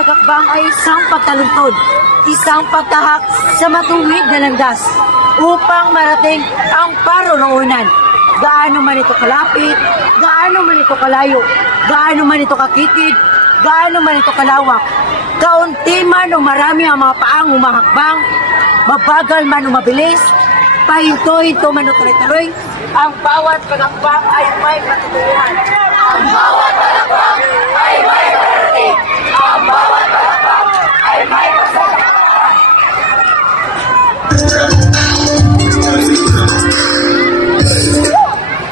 pagkakbang ay isang pagtaluntod, isang pagtahak sa matuwid na landas upang marating ang paroroonan. Gaano man ito kalapit, gaano man ito kalayo, gaano man ito kakitid, gaano man ito kalawak, kaunti man o marami ang mga paang umahakbang, mabagal man o mabilis, pahinto-hinto man o tuloy-tuloy, ang bawat pagkakbang ay may patutuhan. Ang bawat pagkakbang ay may parating. Ang bawat pagkakbang ay may pasasalamat.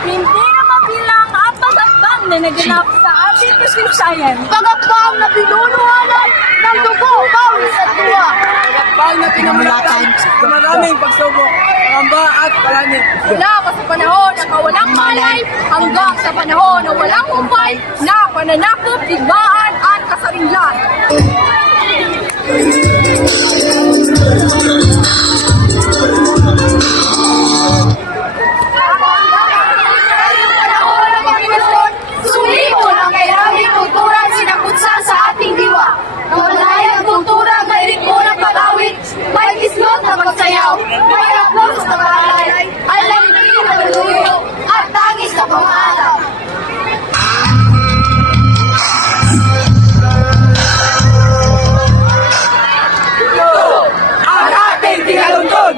Hindi na mabilang ang pagkakbang na naganap sa ating kasaysayan. Pagkakbang na pinunuhanan ng dugo, pawis at tuwa. Pagkakbang na pinamulatan sa maraming pagsubok, pangamba at palanin. Mula pa sa panahon na walang malay hanggang sa panahon na walang humpay na pananakop, digmaan at kasarinlan. Sumibol ang kairaming kultura sinakutsa sa ating diwa. Nawalayan kultura, may ritmo ng pag-awit, may kislot na pagsayaw, may aplos na pag-alay, alalipin na paluyo, at tangis na pamaalaw. Ang ating tinaluntod,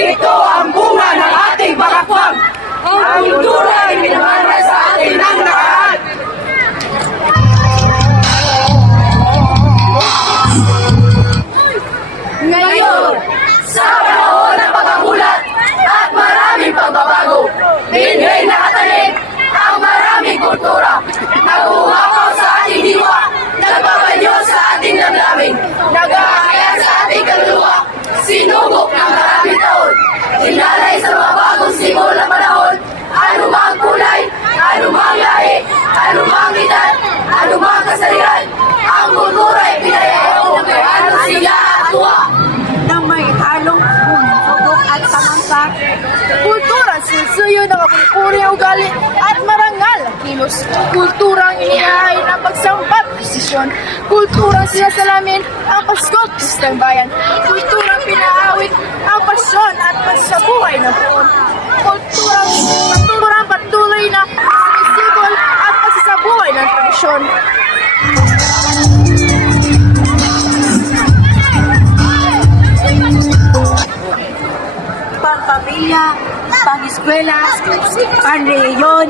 ito ang bunga ng ating pagkakbang. Ang kultura ay minamana sa atin ng nakaraan. Ngayon, sa panahon ng pagkagulat at maraming pagbabago, binigay na katalim ang maraming kultura. Nag-uwakaw sa ating diwa, nagbabanyo sa ating damdamin, nag-aakaya sa ating kaluluwa, sinubok ng maraming taon, inalay sa mga bagong simol na panahon, anumang kulay, anumang lahi, anumang edad, anumang kasarian, ang kultura ay pinayayaw ng may ano sila at tuwa. Na may halong bumubog at pamangka, Kultura, susuyo ng kapulpuri ugali at marangal ang kilos. Kulturang inihahay ng pagsampat, desisyon. Kulturang sinasalamin ang Pasko, Kristang Bayan. Kulturang pinaawit ang pasyon at pagsabuhay ng poon. Kulturang patuloy na sinisibol at pagsasabuhay ng tradisyon. pang-pamilya, pang-eskwela, pan-rehiyon,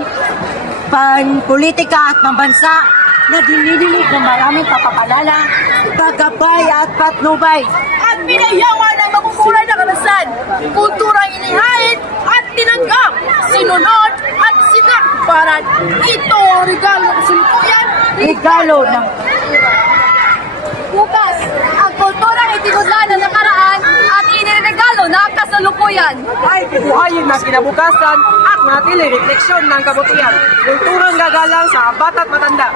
pan-politika at pambansa na dinidilig ng maraming papapalala, pagkabay at patnubay. At pinayawan ang makukulay na kalasan, kulturang inihain at tinanggap, sinunod at sinakbaran. Ito ang regalo ng kasalukuyan. Regalo ng Bukas, ang kulturang itinudlan na nakaraan at iniregalo na kasalukuyan. Ay buhayin na kinabukasan at manatili refleksyon ng kabutihan. Kulturang gagalang sa bata't matanda.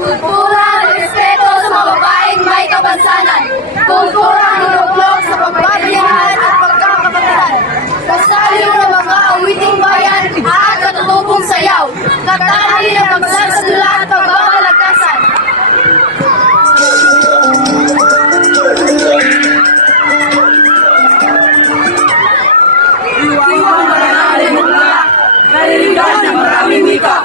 Kulturang respeto sa mga babaeng may kapansanan. Kulturang inuklog sa pagbabayahan at pagkakapatiran. Kasaliw ng mga awiting bayan at katutubong sayaw. Katangali ng pagsasadula at pagbabalagkasan. Iwan mananalig mula, naliligan ng maraming wika.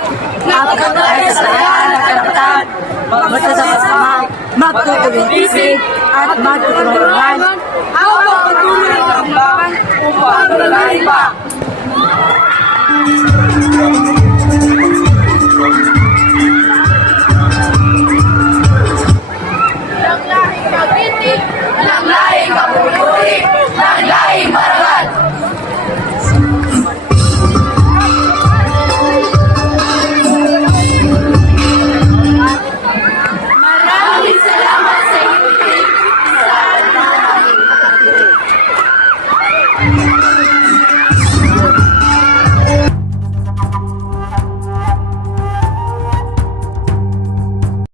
napakataya sa kayaan at karapatan, magsasama, magtutuloy-isip, at magtutulungan. Ang pagpatuloy ng kambang upang lalaki pa. Nang lahing kapitik, nang lahing kapuluri, nang lahing marami.